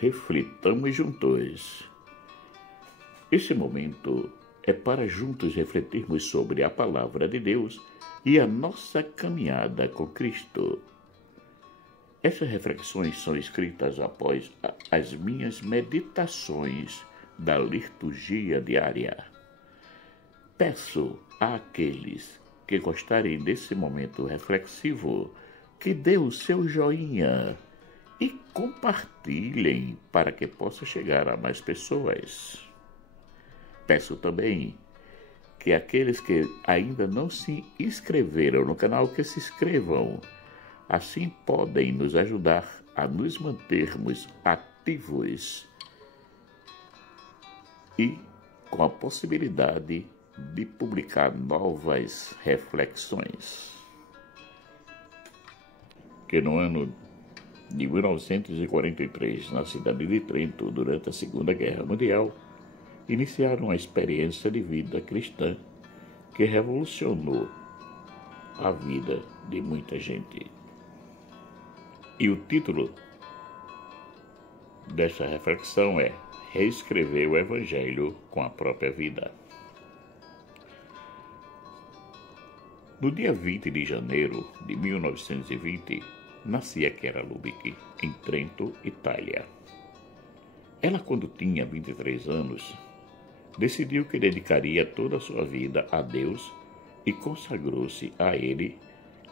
reflitamos juntos. Esse momento é para juntos refletirmos sobre a palavra de Deus e a nossa caminhada com Cristo. Essas reflexões são escritas após as minhas meditações da liturgia diária. Peço àqueles que gostarem desse momento reflexivo que dê o seu joinha e compartilhem para que possa chegar a mais pessoas. Peço também que aqueles que ainda não se inscreveram no canal, que se inscrevam. Assim podem nos ajudar a nos mantermos ativos e com a possibilidade de publicar novas reflexões. Que no ano de 1943, na cidade de Trento, durante a Segunda Guerra Mundial, iniciaram uma experiência de vida cristã que revolucionou a vida de muita gente. E o título desta reflexão é Reescrever o Evangelho com a própria vida. No dia 20 de janeiro de 1920, nascia Chiara Lubich, em Trento, Itália. Ela, quando tinha 23 anos, decidiu que dedicaria toda a sua vida a Deus e consagrou-se a Ele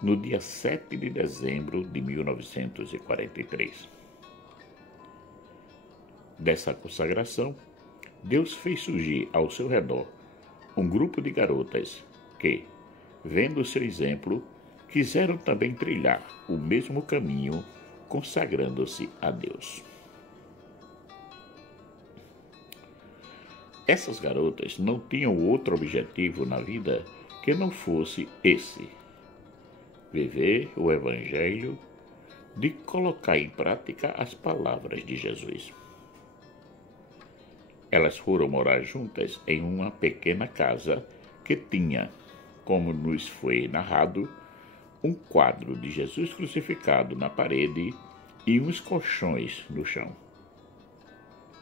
no dia 7 de dezembro de 1943. Dessa consagração, Deus fez surgir ao seu redor um grupo de garotas que, vendo seu exemplo, quiseram também trilhar o mesmo caminho, consagrando-se a Deus. Essas garotas não tinham outro objetivo na vida que não fosse esse: viver o Evangelho, de colocar em prática as palavras de Jesus. Elas foram morar juntas em uma pequena casa que tinha, como nos foi narrado, um quadro de Jesus crucificado na parede e uns colchões no chão.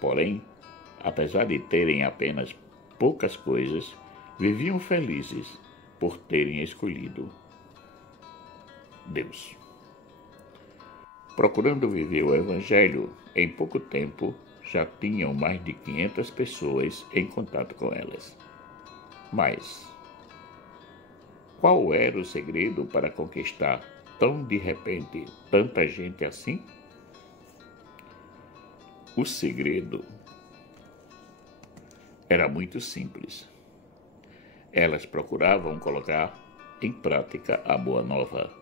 Porém, apesar de terem apenas poucas coisas, viviam felizes por terem escolhido Deus. Procurando viver o Evangelho, em pouco tempo já tinham mais de 500 pessoas em contato com elas. Mas qual era o segredo para conquistar tão de repente tanta gente assim? O segredo era muito simples. Elas procuravam colocar em prática a boa nova,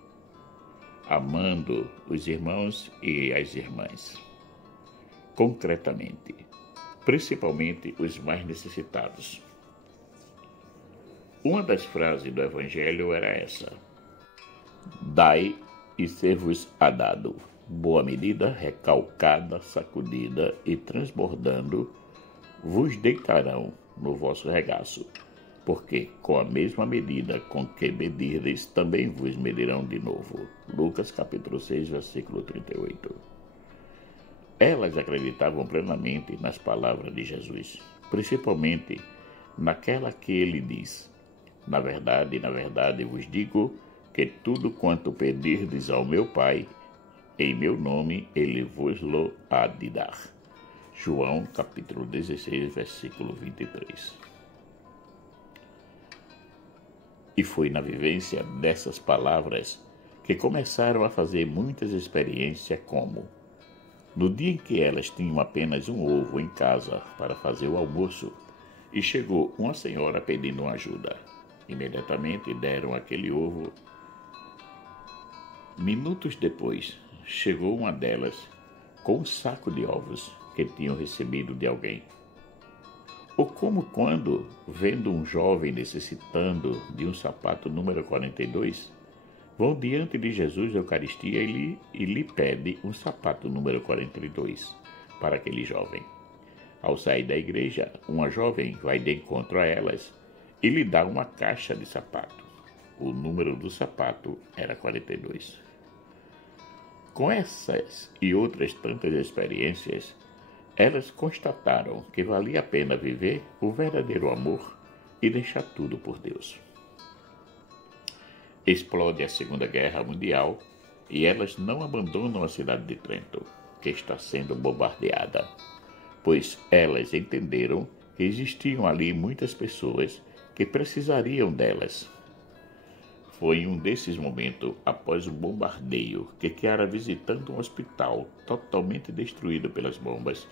amando os irmãos e as irmãs, concretamente, principalmente os mais necessitados. Uma das frases do Evangelho era essa: dai e ser-vos-á dado, boa medida, recalcada, sacudida e transbordando, vos deitarão no vosso regaço, porque com a mesma medida com que medirdes, também vos medirão de novo. Lucas capítulo 6, versículo 38. Elas acreditavam plenamente nas palavras de Jesus, principalmente naquela que ele diz: na verdade, vos digo que tudo quanto pedirdes ao meu Pai, em meu nome, ele vos-lo há de dar. João, capítulo 16, versículo 23. E foi na vivência dessas palavras que começaram a fazer muitas experiências, como: no dia em que elas tinham apenas um ovo em casa para fazer o almoço, e chegou uma senhora pedindo ajuda. Imediatamente deram aquele ovo. Minutos depois, chegou uma delas com um saco de ovos que tinham recebido de alguém. Ou como quando, vendo um jovem necessitando de um sapato número 42, vão diante de Jesus da Eucaristia e lhe pede um sapato número 42 para aquele jovem. Ao sair da igreja, uma jovem vai de encontro a elas e lhe dá uma caixa de sapato. O número do sapato era 42. Com essas e outras tantas experiências, elas constataram que valia a pena viver o verdadeiro amor e deixar tudo por Deus. Explode a Segunda Guerra Mundial e elas não abandonam a cidade de Trento, que está sendo bombardeada, pois elas entenderam que existiam ali muitas pessoas que precisariam delas. Foi em um desses momentos, após o bombardeio, que Chiara, visitando um hospital totalmente destruído pelas bombas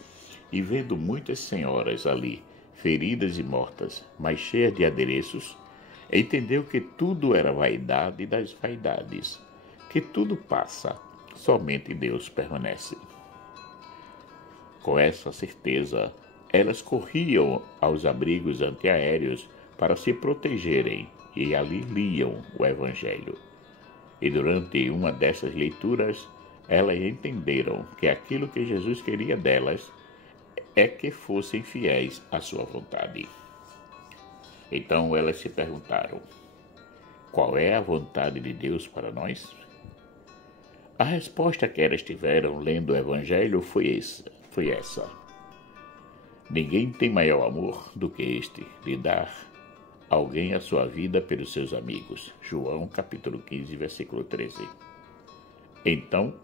e vendo muitas senhoras ali, feridas e mortas, mas cheias de adereços, entendeu que tudo era vaidade das vaidades, que tudo passa, somente Deus permanece. Com essa certeza, elas corriam aos abrigos antiaéreos para se protegerem e ali liam o Evangelho. E durante uma dessas leituras, elas entenderam que aquilo que Jesus queria delas é que fossem fiéis à sua vontade. Então elas se perguntaram: qual é a vontade de Deus para nós? A resposta que elas tiveram lendo o Evangelho foi essa: ninguém tem maior amor do que este, de dar alguém a sua vida pelos seus amigos. João capítulo 15, versículo 13. Então,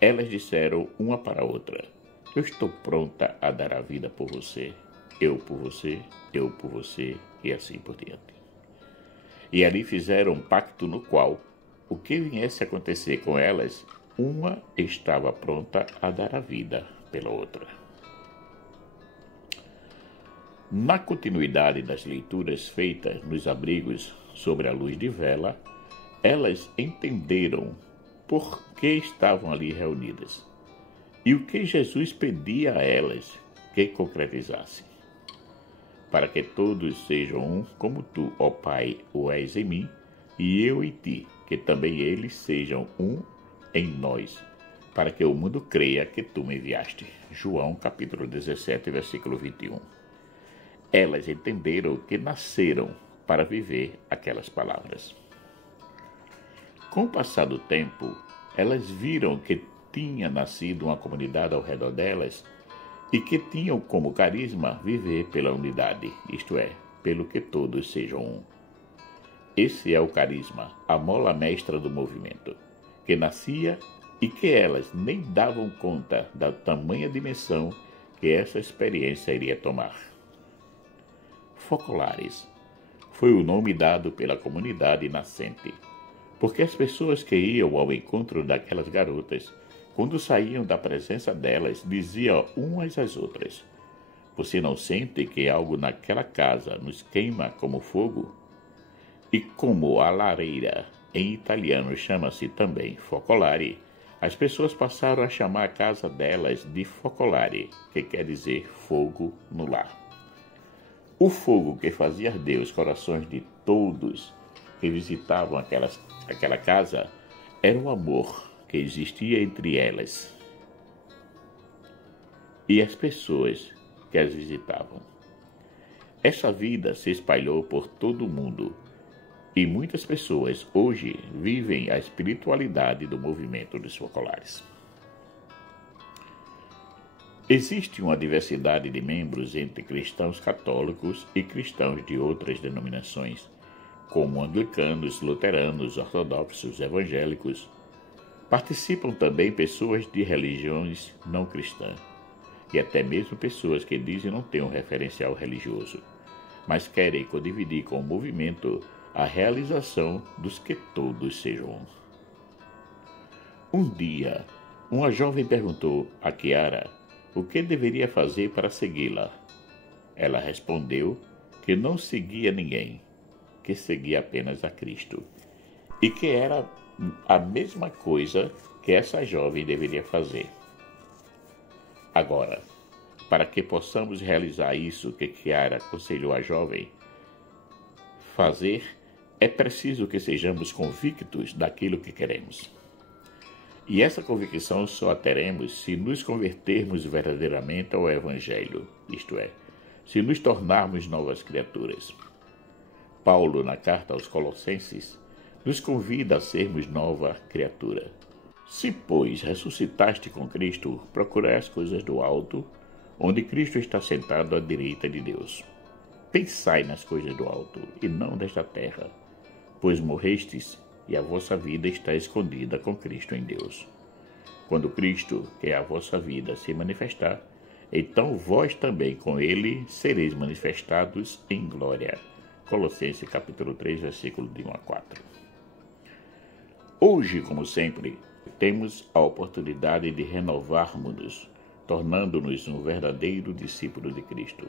elas disseram uma para a outra: eu estou pronta a dar a vida por você, eu por você, eu por você, e assim por diante. E ali fizeram um pacto no qual, o que viesse a acontecer com elas, uma estava pronta a dar a vida pela outra. Na continuidade das leituras feitas nos abrigos sobre a luz de vela, elas entenderam por que estavam ali reunidas e o que Jesus pedia a elas que concretizassem. Para que todos sejam um, como tu, ó Pai, o és em mim, e eu em ti, que também eles sejam um em nós, para que o mundo creia que tu me enviaste. João capítulo 17, versículo 21. Elas entenderam que nasceram para viver aquelas palavras. Com o passar do tempo, elas viram que tinha nascido uma comunidade ao redor delas e que tinham como carisma viver pela unidade, isto é, pelo que todos sejam um. Esse é o carisma, a mola mestra do movimento, que nascia e que elas nem davam conta da tamanha dimensão que essa experiência iria tomar. Focolares foi o nome dado pela comunidade nascente, porque as pessoas que iam ao encontro daquelas garotas, quando saíam da presença delas, diziam umas às outras: você não sente que algo naquela casa nos queima como fogo? E como a lareira, em italiano, chama-se também focolare, as pessoas passaram a chamar a casa delas de focolare, que quer dizer fogo no lar. O fogo que fazia arder os corações de todos que visitavam aquela casa era o amor que existia entre elas e as pessoas que as visitavam. Essa vida se espalhou por todo o mundo e muitas pessoas hoje vivem a espiritualidade do movimento dos focolares. Existe uma diversidade de membros entre cristãos católicos e cristãos de outras denominações, como anglicanos, luteranos, ortodoxos, evangélicos. Participam também pessoas de religiões não cristãs, e até mesmo pessoas que dizem não ter um referencial religioso, mas querem dividir com o movimento a realização dos que todos sejam um. Um dia, uma jovem perguntou a Chiara o que deveria fazer para segui-la. Ela respondeu que não seguia ninguém, que seguia apenas a Cristo, e que era a mesma coisa que essa jovem deveria fazer. Agora, para que possamos realizar isso que Chiara aconselhou a jovem fazer, é preciso que sejamos convictos daquilo que queremos. E essa convicção só a teremos se nos convertermos verdadeiramente ao Evangelho, isto é, se nos tornarmos novas criaturas. Paulo, na carta aos Colossenses, nos convida a sermos nova criatura. Se, pois, ressuscitaste com Cristo, procurai as coisas do alto, onde Cristo está sentado à direita de Deus. Pensai nas coisas do alto, e não desta terra, pois morrestes, e a vossa vida está escondida com Cristo em Deus. Quando Cristo, que é a vossa vida, se manifestar, então vós também com ele sereis manifestados em glória. Colossenses capítulo 3, versículo de 1 a 4. Hoje, como sempre, temos a oportunidade de renovarmos-nos, tornando-nos um verdadeiro discípulo de Cristo.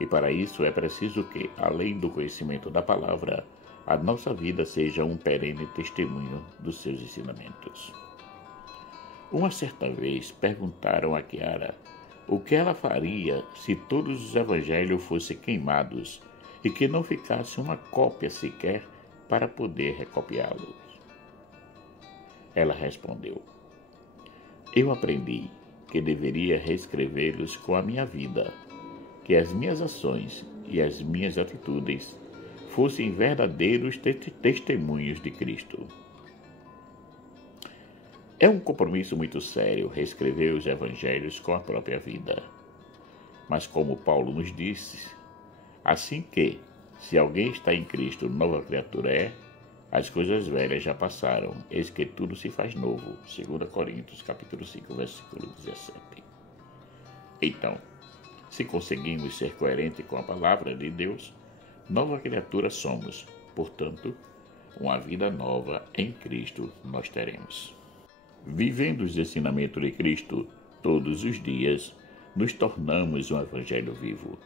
E para isso é preciso que, além do conhecimento da palavra, a nossa vida seja um perene testemunho dos seus ensinamentos. Uma certa vez perguntaram a Chiara o que ela faria se todos os evangelhos fossem queimados e que não ficasse uma cópia sequer para poder recopiá-los. Ela respondeu: eu aprendi que deveria reescrevê-los com a minha vida, que as minhas ações e as minhas atitudes fossem verdadeiros testemunhos de Cristo. É um compromisso muito sério reescrever os evangelhos com a própria vida. Mas como Paulo nos disse, assim que, se alguém está em Cristo, nova criatura é, as coisas velhas já passaram, eis que tudo se faz novo. 2 Coríntios capítulo 5, versículo 17. Então, se conseguimos ser coerentes com a palavra de Deus, nova criatura somos. Portanto, uma vida nova em Cristo nós teremos. Vivendo os ensinamentos de Cristo todos os dias, nos tornamos um evangelho vivo,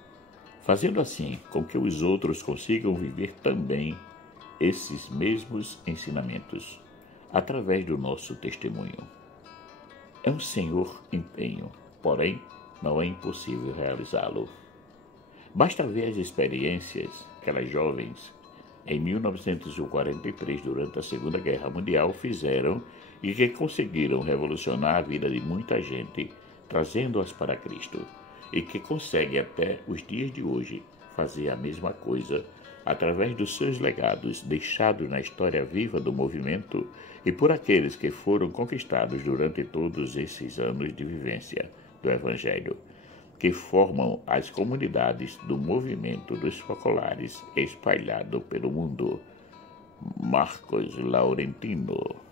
fazendo assim com que os outros consigam viver também esses mesmos ensinamentos, através do nosso testemunho. É um senhor empenho, porém, não é impossível realizá-lo. Basta ver as experiências que aquelas jovens, em 1943, durante a Segunda Guerra Mundial, fizeram e que conseguiram revolucionar a vida de muita gente, trazendo-as para Cristo, e que conseguem até os dias de hoje fazer a mesma coisa através dos seus legados deixados na história viva do movimento e por aqueles que foram conquistados durante todos esses anos de vivência do Evangelho, que formam as comunidades do movimento dos focolares espalhado pelo mundo. Marcos Laurentino.